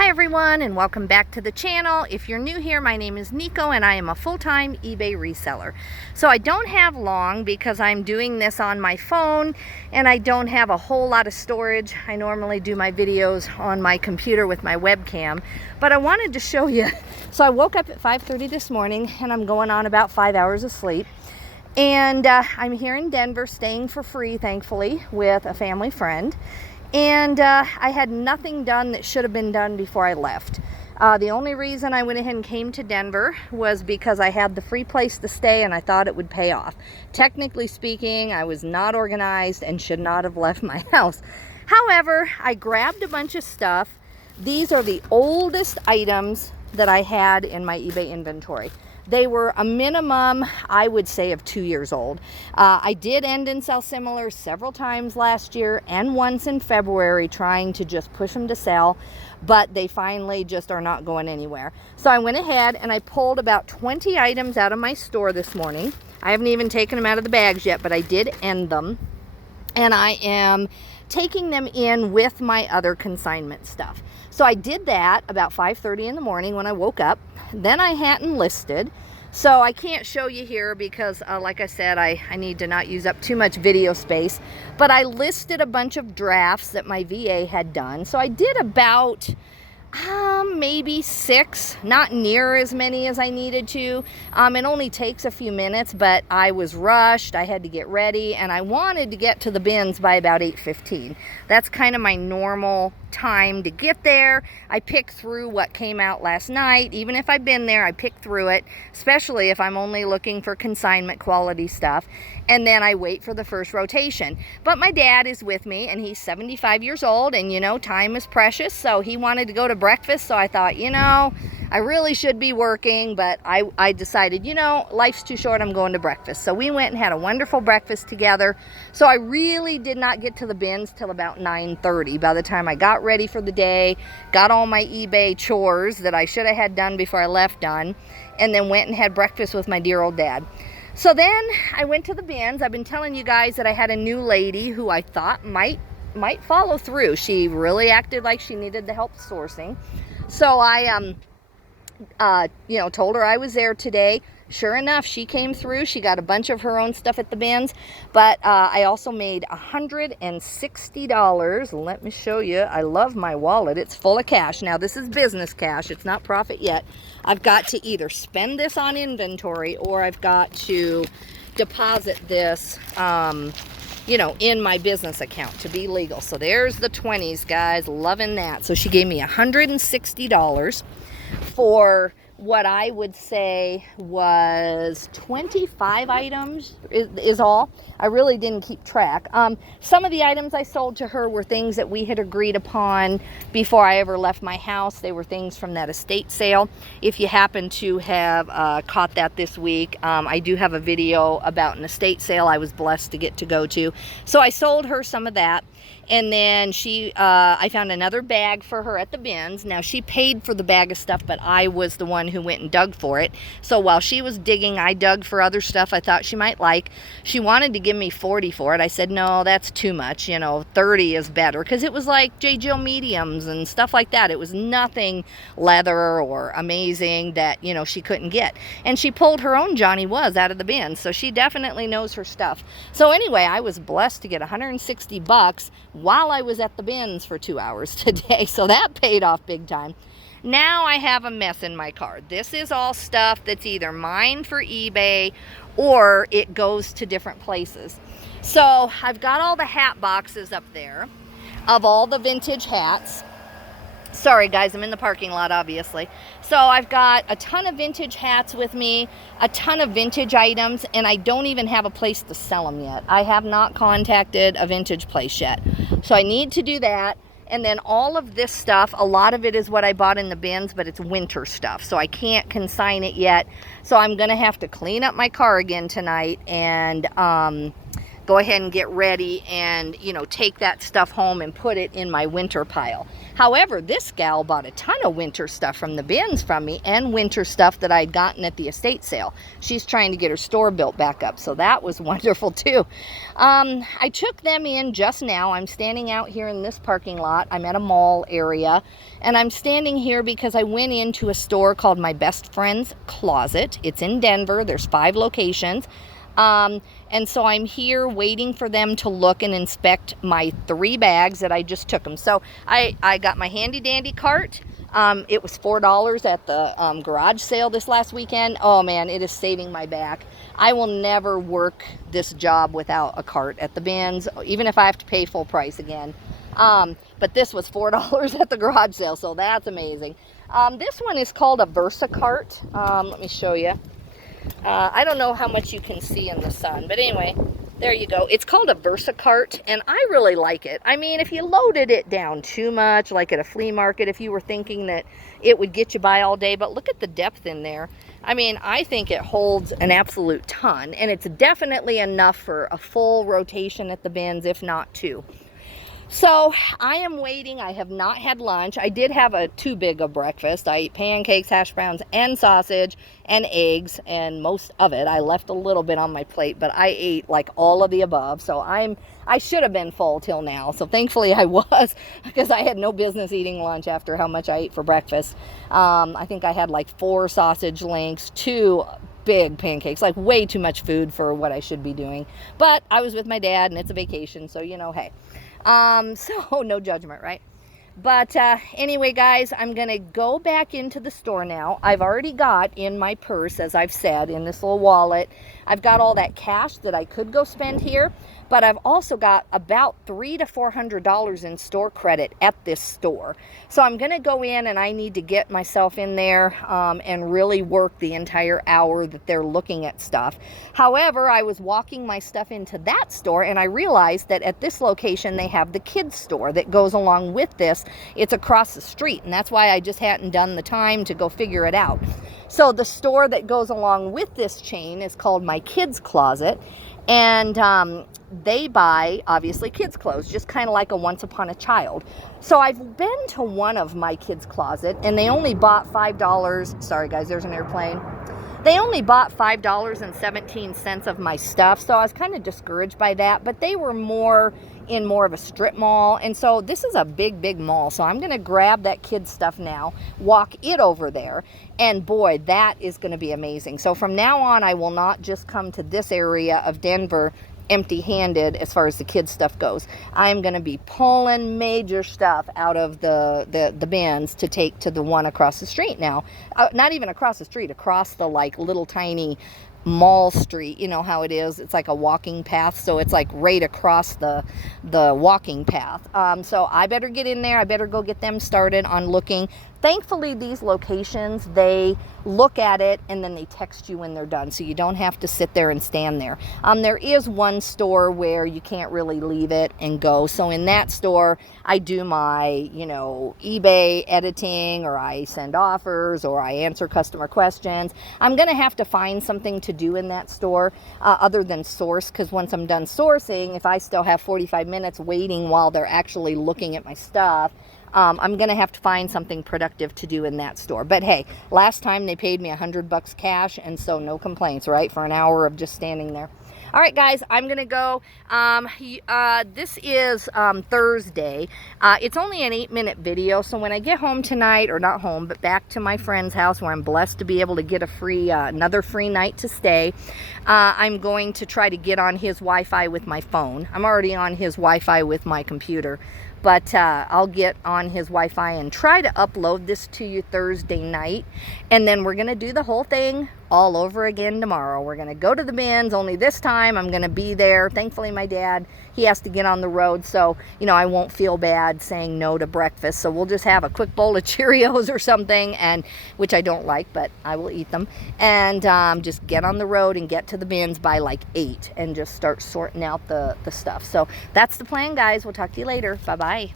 Hi everyone, and welcome back to the channel. If you're new here, my name is Nico and I am a full-time eBay reseller. So I don't have long because I'm doing this on my phone and I don't have a whole lot of storage. I normally do my videos on my computer with my webcam, but I wanted to show you. So I woke up at 5:30 this morning and I'm going on about 5 hours of sleep. And I'm here in Denver staying for free, thankfully, with a family friend. And I had nothing done that should have been done before I left. The only reason I went ahead and came to Denver was because I had the free place to stay and I thought it would pay off. Technically speaking, I was not organized and should not have left my house. However, I grabbed a bunch of stuff. These are the oldest items that I had in my eBay inventory. They were a minimum, I would say, of 2 years old. I did end and sell similar several times last year and once in February trying to just push them to sell, but they finally just are not going anywhere. So I went ahead and I pulled about 20 items out of my store this morning. I haven't even taken them out of the bags yet, but I did end them. And I am taking them in with my other consignment stuff. So I did that about 5:30 in the morning when I woke up. Then I hadn't listed, so I can't show you here because like I said, I need to not use up too much video space, but I listed a bunch of drafts that my VA had done. So I did about maybe 6, not near as many as I needed to. It only takes a few minutes, but I was rushed. I had to get ready and I wanted to get to the bins by about 8:15. That's kind of my normal time to get there. I pick through what came out last night. Even if I've been there, I pick through it, especially if I'm only looking for consignment quality stuff. And then I wait for the first rotation. But my dad is with me and he's 75 years old and you know, time is precious. So he wanted to go to breakfast. So I thought, you know, I really should be working, but I decided, you know, life's too short, I'm going to breakfast. So we went and had a wonderful breakfast together. So I really did not get to the bins till about 9:30. By the time I got ready for the day, got all my eBay chores that I should have had done before I left done, and then went and had breakfast with my dear old dad. So then I went to the bins. I've been telling you guys that I had a new lady who I thought might follow through. She really acted like she needed the help sourcing. So I you know, told her I was there today. Sure enough, she came through. She got a bunch of her own stuff at the bins, but I also made $160. Let me show you. I love my wallet. It's full of cash. Now, this is business cash. It's not profit yet. I've got to either spend this on inventory or I've got to deposit this, you know, in my business account to be legal. So there's the 20s, guys. Loving that. So she gave me $160 for what I would say was 25 items is all. I really didn't keep track. Some of the items I sold to her were things that we had agreed upon before I ever left my house. They were things from that estate sale. If you happen to have caught that this week, I do have a video about an estate sale I was blessed to get to go to. So I sold her some of that. And then I found another bag for her at the bins. Now, she paid for the bag of stuff, but I was the one who went and dug for it. So while she was digging, I dug for other stuff I thought she might like. She wanted to give me $40 for it. I said, no, that's too much. You know, $30 is better. Because it was like J. Jill mediums and stuff like that. It was nothing leather or amazing that, you know, she couldn't get. And she pulled her own Johnny Was out of the bins. So she definitely knows her stuff. So anyway, I was blessed to get $160 while I was at the bins for 2 hours today. So that paid off big time. Now I have a mess in my car. This is all stuff that's either mine for eBay or it goes to different places. So I've got all the hat boxes up there of all the vintage hats. Sorry guys, I'm in the parking lot obviously. So I've got a ton of vintage hats with me, a ton of vintage items, and I don't even have a place to sell them yet. I have not contacted a vintage place yet. So I need to do that. And then all of this stuff, a lot of it is what I bought in the bins, but it's winter stuff. So I can't consign it yet. So I'm going to have to clean up my car again tonight and go go ahead and get ready and, you know, take that stuff home and put it in my winter pile. However, this gal bought a ton of winter stuff from the bins from me, and winter stuff that I'd gotten at the estate sale. She's trying to get her store built back up, so that was wonderful too. I took them in just now. I'm standing out here in this parking lot. I'm at a mall area, and I'm standing here because I went into a store called My Best Friend's Closet. It's in Denver. There's 5 locations. And so I'm here waiting for them to look and inspect my 3 bags that I just took them. So I got my handy dandy cart. It was $4 at the garage sale this last weekend. Oh man, it is saving my back. I will never work this job without a cart at the bins, even if I have to pay full price again. But this was $4 at the garage sale, so that's amazing. This one is called a Versa cart. Let me show you. I don't know how much you can see in the sun, but anyway, there you go. It's called a Versa cart, and I really like it. I mean, if you loaded it down too much, like at a flea market, if you were thinking that it would get you by all day, but look at the depth in there. I mean, I think it holds an absolute ton, and it's definitely enough for a full rotation at the bins, if not 2. So I am waiting. I have not had lunch. I did have a too big a breakfast. I ate pancakes, hash browns, and sausage, and eggs, and most of it. I left a little bit on my plate, but I ate like all of the above. So I should have been full till now. So thankfully I was, because I had no business eating lunch after how much I ate for breakfast. I think I had like 4 sausage links, 2 big pancakes, like way too much food for what I should be doing. But I was with my dad, and it's a vacation, so you know, hey. So no judgment, right? But anyway, guys, I'm gonna go back into the store now. I've already got in my purse, as I've said, in this little wallet, I've got all that cash that I could go spend here, but I've also got about $300 to $400 in store credit at this store. So I'm gonna go in, and I need to get myself in there and really work the entire hour that they're looking at stuff. However, I was walking my stuff into that store, and I realized that at this location they have the kids store that goes along with this. It's across the street, and that's why I just hadn't done the time to go figure it out. So the store that goes along with this chain is called My Kids Closet, and they buy, obviously, kids clothes, just kind of like a Once Upon a Child. So I've been to one of My Kids Closet, and they only bought $5. Sorry, guys, there's an airplane. They only bought $5.17 of my stuff, so I was kind of discouraged by that, but they were in more of a strip mall, and so this is a big mall, so I'm going to grab that kids stuff now, walk it over there, and boy, that is going to be amazing. So from now on, I will not just come to this area of Denver empty-handed as far as the kids stuff goes. I'm going to be pulling major stuff out of the bins to take to the one across the street now. Not even across the street, across the like little tiny mall street. You know how it is. It's like a walking path, so it's like right across the walking path. So I better get in there. I better go get them started on looking. Thankfully, these locations, they look at it and then they text you when they're done, so you don't have to sit there and stand there. There is one store where you can't really leave it and go, so in that store I do my, you know, eBay editing, or I send offers, or I answer customer questions. I'm gonna have to find something to do in that store other than source, because once I'm done sourcing, if I still have 45 minutes waiting while they're actually looking at my stuff, I'm going to have to find something productive to do in that store. But hey, last time they paid me $100 cash, and so no complaints, right? For an hour of just standing there. All right, guys, I'm going to go. This is Thursday. It's only an 8-minute video, so when I get home tonight, or not home, but back to my friend's house where I'm blessed to be able to get a free, another free night to stay, I'm going to try to get on his Wi-Fi with my phone. I'm already on his Wi-Fi with my computer. But I'll get on his Wi-Fi and try to upload this to you Thursday night. And then we're going to do the whole thing all over again tomorrow. We're going to go to the bins, only this time I'm going to be there. Thankfully, my dad, he has to get on the road, so, you know, I won't feel bad saying no to breakfast. So we'll just have a quick bowl of Cheerios or something, and which I don't like, but I will eat them. And just get on the road and get to the bins by like 8 and just start sorting out the stuff. So that's the plan, guys. We'll talk to you later. Bye-bye.